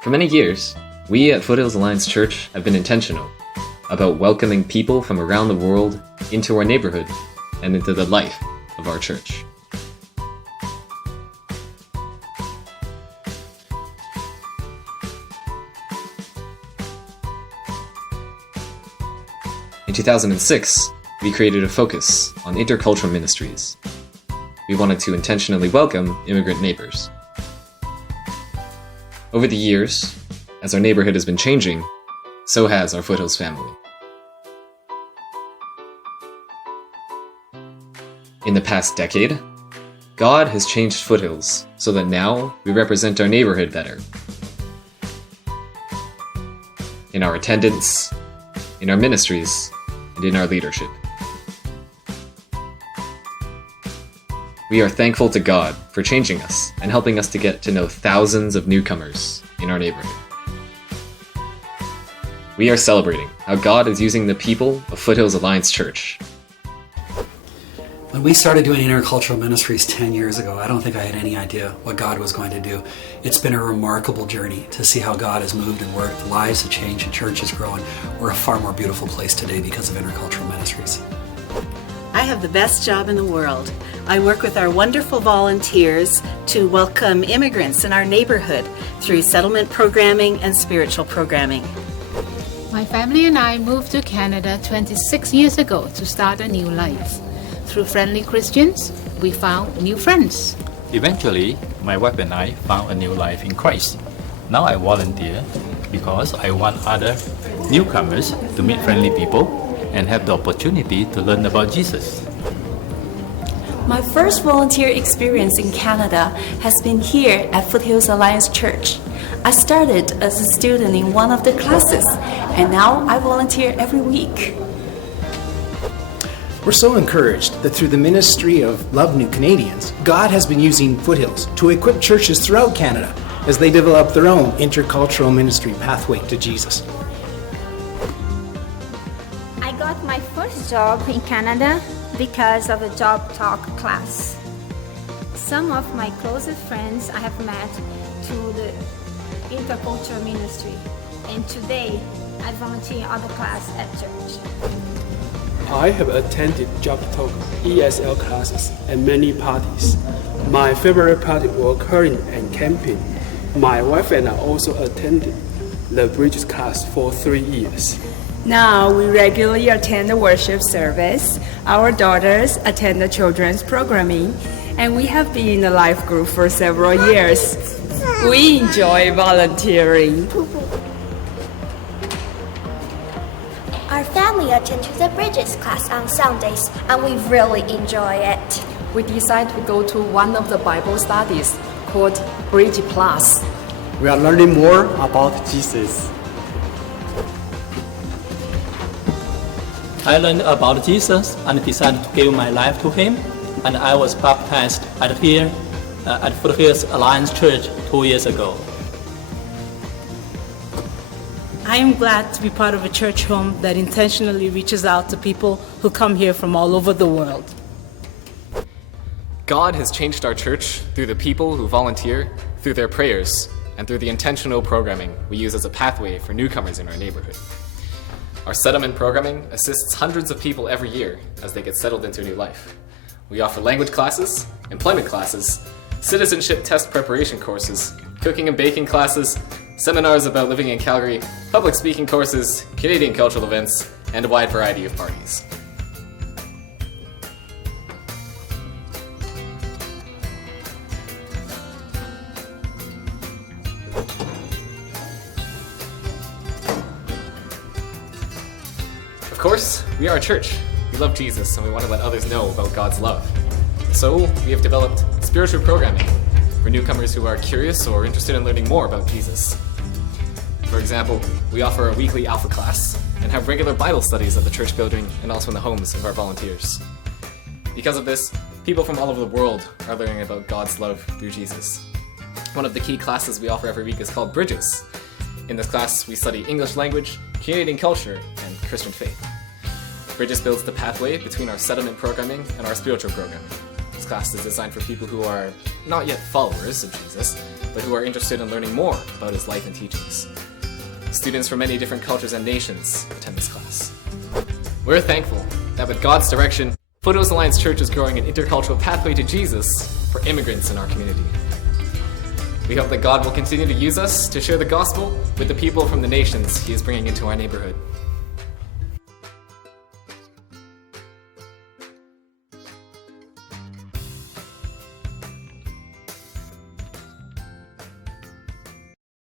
For many years, we at Foothills Alliance Church have been intentional about welcoming people from around the world into our neighborhood and into the life of our church. In 2006, we created a focus on intercultural ministries. We wanted to intentionally welcome immigrant neighbors. Over the years, as our neighborhood has been changing, so has our Foothills family. In the past decade, God has changed Foothills so that now we represent our neighborhood better. In our attendance, in our ministries, and in our leadership. We are thankful to God for changing us and helping us to get to know thousands of newcomers in our neighborhood. We are celebrating how God is using the people of Foothills Alliance Church. When we started doing Intercultural Ministries 10 years ago, I don't think I had any idea what God was going to do. It's been a remarkable journey to see how God has moved and worked. Lives have changed and churches grown. We're a far more beautiful place today because of Intercultural Ministries. I have the best job in the world. I work with our wonderful volunteers to welcome immigrants in our neighborhood through settlement programming and spiritual programming. My family and I moved to Canada 26 years ago to start a new life. Through friendly Christians, we found new friends. Eventually, my wife and I found a new life in Christ. Now I volunteer because I want other newcomers to meet friendly people and have the opportunity to learn about Jesus. My first volunteer experience in Canada has been here at Foothills Alliance Church. I started as a student in one of the classes, and now I volunteer every week. We're so encouraged that through the ministry of Love New Canadians, God has been using Foothills to equip churches throughout Canada as they develop their own intercultural ministry pathway to Jesus. I got my first job in Canada because of a job talk class. Some of my closest friends I have met through the intercultural ministry, and today I volunteer in other class at church. I have attended job talk, ESL classes, and many parties. My favorite party were curling and camping. My wife and I also attended the Bridges class for 3 years. Now we regularly attend the worship service. Our daughters attend the children's programming, and we have been in the life group for several years. We enjoy volunteering. Our family attends to the Bridges class on Sundays, and we really enjoy it. We decided to go to one of the Bible studies called Bridge Plus. We are learning more about Jesus. I learned about Jesus and decided to give my life to Him, and I was baptized at Foothills Alliance Church 2 years ago. I am glad to be part of a church home that intentionally reaches out to people who come here from all over the world. God has changed our church through the people who volunteer, through their prayers, and through the intentional programming we use as a pathway for newcomers in our neighborhood. Our settlement programming assists hundreds of people every year as they get settled into a new life. We offer language classes, employment classes, citizenship test preparation courses, cooking and baking classes, seminars about living in Calgary, public speaking courses, Canadian cultural events, and a wide variety of parties. Of course, we are a church. We love Jesus and we want to let others know about God's love. So we have developed spiritual programming for newcomers who are curious or interested in learning more about Jesus. For example, we offer a weekly Alpha class and have regular Bible studies at the church building and also in the homes of our volunteers. Because of this, people from all over the world are learning about God's love through Jesus. One of the key classes we offer every week is called Bridges. In this class, we study English language, Canadian culture, and Christian faith. Bridges builds the pathway between our settlement programming and our spiritual programming. This class is designed for people who are not yet followers of Jesus, but who are interested in learning more about his life and teachings. Students from many different cultures and nations attend this class. We're thankful that with God's direction, Foothills Alliance Church is growing an intercultural pathway to Jesus for immigrants in our community. We hope that God will continue to use us to share the gospel with the people from the nations he is bringing into our neighborhood.